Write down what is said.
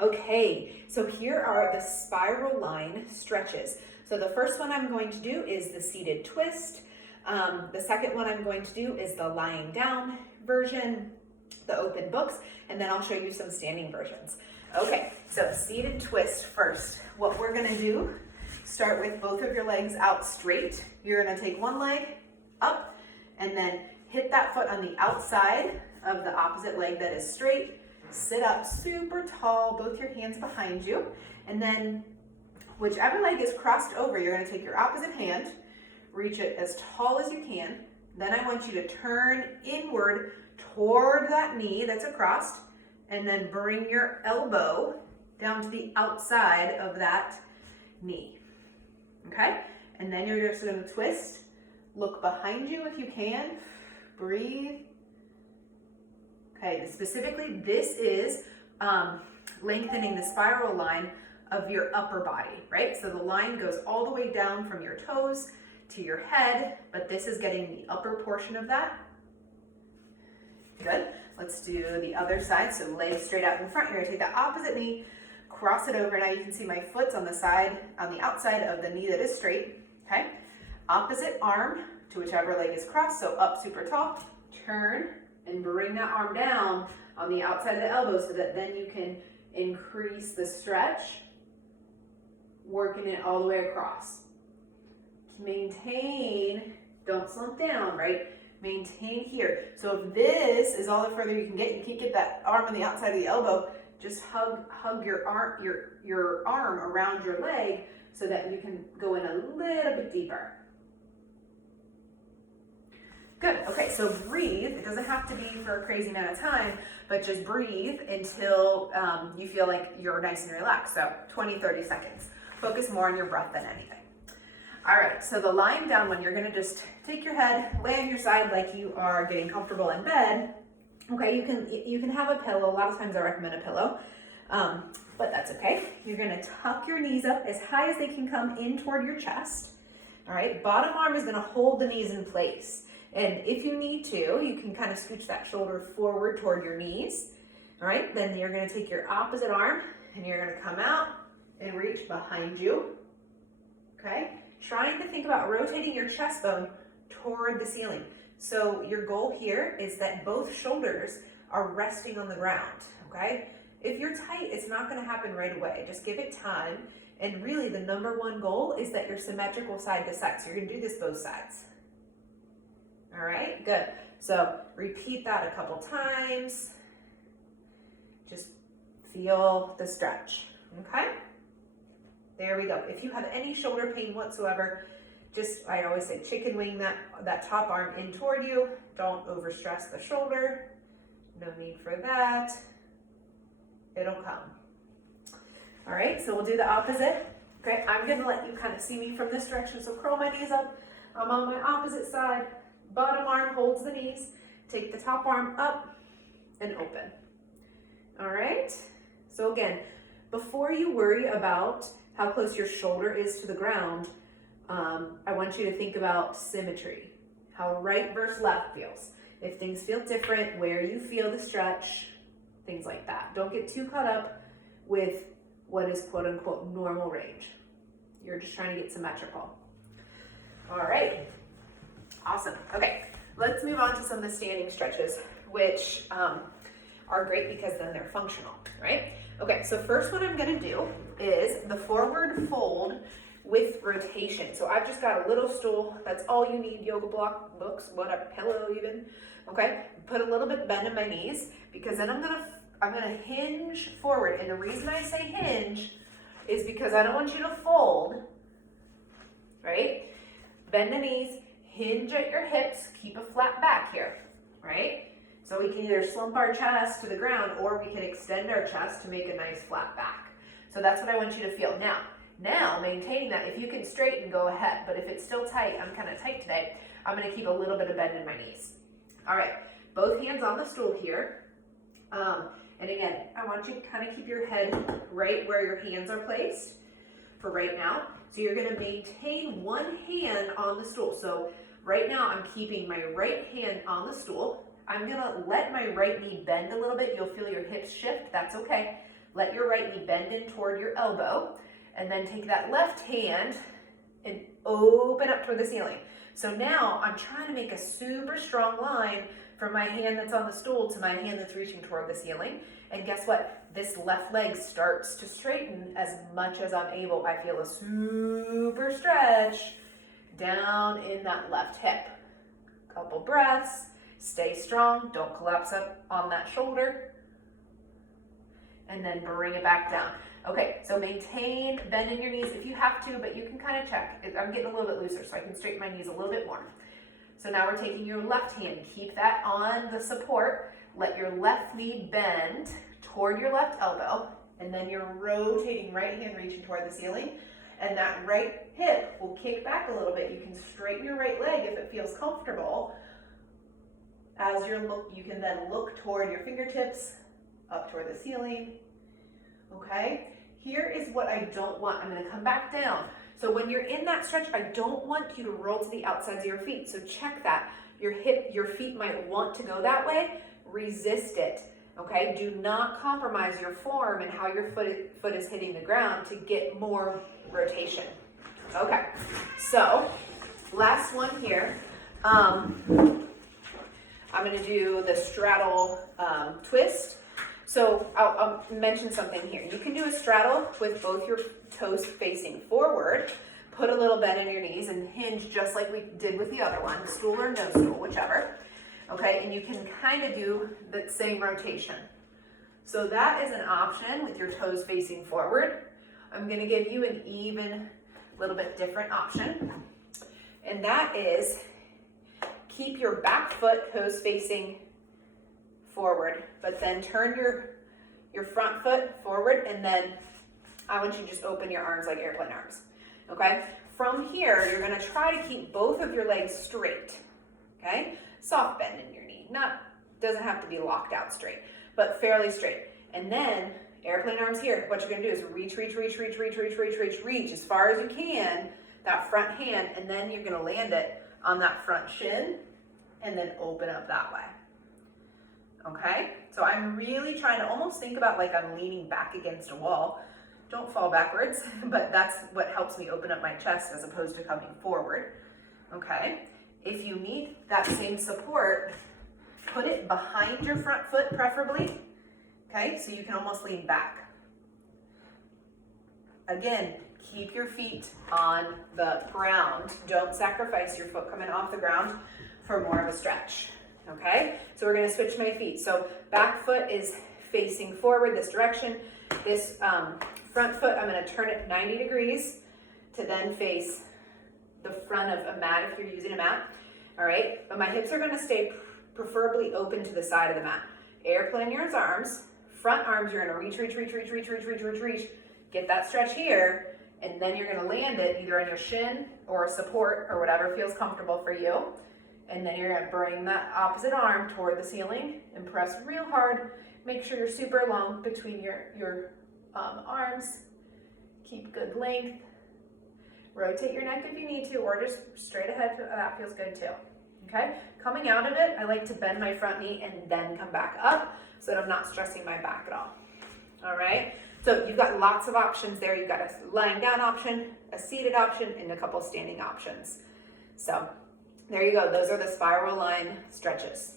Okay, so here are the spiral line stretches. So the first one I'm going to do is the seated twist. The second one I'm going to do is the lying down version, the open books, and then I'll show you some standing versions. Okay, so seated twist first. What we're gonna do, start with both of your legs out straight. You're gonna take one leg up and then hit that foot on the outside of the opposite leg that is straight. Sit up super tall, both your hands behind you, and then whichever leg is crossed over, you're gonna take your opposite hand, reach it as tall as you can. Then I want you to turn inward toward that knee that's across, and then bring your elbow down to the outside of that knee, okay? And then you're just gonna twist, look behind you if you can, breathe. Okay, specifically this is lengthening the spiral line of your upper body, right? So the line goes all the way down from your toes to your head, but this is getting the upper portion of that. Good. Let's do the other side. So legs straight out in front. You're gonna take the opposite knee, cross it over. Now you can see my foot's on the side, on the outside of the knee that is straight. Okay. Opposite arm to whichever leg is crossed. So up super tall. Turn and bring that arm down on the outside of the elbow so that then you can increase the stretch, working it all the way across. Maintain, don't slump down, right? Maintain here. So if this is all the further you can't get that arm on the outside of the elbow, just hug your arm around your leg so that you can go in a little bit deeper. Good, okay, so breathe. It doesn't have to be for a crazy amount of time, but just breathe until you feel like you're nice and relaxed. So 20, 30 seconds. Focus more on your breath than anything. All right, so the lying down one, you're gonna just take your head, lay on your side like you are getting comfortable in bed. Okay, you can have a pillow. A lot of times I recommend a pillow, but that's okay. You're gonna tuck your knees up as high as they can come in toward your chest. All right, bottom arm is gonna hold the knees in place. And if you need to, you can kind of scooch that shoulder forward toward your knees. All right, then you're gonna take your opposite arm and you're gonna come out and reach behind you, okay? Trying to think about rotating your chest bone toward the ceiling. So your goal here is that both shoulders are resting on the ground, okay? If you're tight, it's not gonna happen right away. Just give it time. And really the number one goal is that you're symmetrical side to side. So you're gonna do this both sides. All right, good. So repeat that a couple times. Just feel the stretch, okay? There we go. If you have any shoulder pain whatsoever, just, I always say, chicken wing that top arm in toward you. Don't overstress the shoulder. No need for that. It'll come. All right, so we'll do the opposite. Okay, I'm gonna let you kind of see me from this direction. So curl my knees up. I'm on my opposite side. Bottom arm holds the knees. Take the top arm up and open. All right, so again, before you worry about how close your shoulder is to the ground, I want you to think about symmetry, how right versus left feels. If things feel different, where you feel the stretch, things like that. Don't get too caught up with what is quote unquote normal range. You're just trying to get symmetrical. All right, awesome. Okay, let's move on to some of the standing stretches, which are great because then they're functional, right? Okay, so first what I'm gonna do is the forward fold with rotation. So I've just got a little stool. That's all you need, yoga block, books, whatever, pillow even, okay? Put a little bit bend in my knees because then I'm gonna hinge forward. And the reason I say hinge is because I don't want you to fold, right? Bend the knees, hinge at your hips, keep a flat back here, right? So we can either slump our chest to the ground or we can extend our chest to make a nice flat back. So that's what I want you to feel. Now maintaining that, if you can straighten, go ahead. But if it's still tight, I'm kind of tight today, I'm gonna keep a little bit of bend in my knees. All right, both hands on the stool here. And again, I want you to kind of keep your head right where your hands are placed for right now. So you're gonna maintain one hand on the stool. So right now I'm keeping my right hand on the stool. I'm gonna let my right knee bend a little bit. You'll feel your hips shift, that's okay. let your right knee bend in toward your elbow, and then take that left hand and open up toward the ceiling. So now I'm trying to make a super strong line from my hand that's on the stool to my hand that's reaching toward the ceiling. And guess what? This left leg starts to straighten as much as I'm able. I feel a super stretch down in that left hip. Couple breaths, stay strong, don't collapse up on that shoulder. And then bring it back down. Okay, so maintain bend in your knees if you have to, but you can kind of check. I'm getting a little bit looser, so I can straighten my knees a little bit more. So now we're taking your left hand, keep that on the support. Let your left knee bend toward your left elbow, and then you're rotating right hand reaching toward the ceiling, and that right hip will kick back a little bit. You can straighten your right leg if it feels comfortable. As you can then look toward your fingertips, up toward the ceiling. Okay, here is what I don't want. I'm going to come back down. So when you're in that stretch, I don't want you to roll to the outsides of your feet. So check that. Your feet might want to go that way. Resist it. Okay, do not compromise your form and how your foot is hitting the ground to get more rotation. Okay, so last one here. I'm going to do the straddle twist. So I'll mention something here. You can do a straddle with both your toes facing forward. Put a little bend in your knees and hinge just like we did with the other one, stool or no stool, whichever. Okay, and you can kind of do the same rotation. So that is an option with your toes facing forward. I'm going to give you an even, little bit different option. And that is keep your back foot toes facing forward, but then turn your front foot forward, and then I want you to just open your arms like airplane arms. Okay? From here, you're going to try to keep both of your legs straight. Okay? Soft bend in your knee. Doesn't have to be locked out straight, but fairly straight. And then airplane arms here. What you're going to do is reach as far as you can, that front hand, and then you're going to land it on that front shin and then open up that way. Okay, so I'm really trying to almost think about like I'm leaning back against a wall. Don't fall backwards, but that's what helps me open up my chest as opposed to coming forward. Okay, if you need that same support, put it behind your front foot preferably. Okay, so you can almost lean back. Again, keep your feet on the ground. Don't sacrifice your foot coming off the ground for more of a stretch. Okay, so we're going to switch my feet. So back foot is facing forward this direction. This front foot, I'm going to turn it 90 degrees to then face the front of a mat if you're using a mat. All right, but my hips are going to stay preferably open to the side of the mat. Airplane your arms, front arms, you're going to reach. Get that stretch here, and then you're going to land it either on your shin or support or whatever feels comfortable for you. And then you're going to bring that opposite arm toward the ceiling and press real hard. Make sure you're super long between your arms. Keep good length. Rotate your neck if you need to, or just straight ahead. That feels good too. Okay? Coming out of it, I like to bend my front knee and then come back up so that I'm not stressing my back at all. All right? So you've got lots of options there. You've got a lying down option, a seated option, and a couple standing options. So there you go. Those are the spiral line stretches.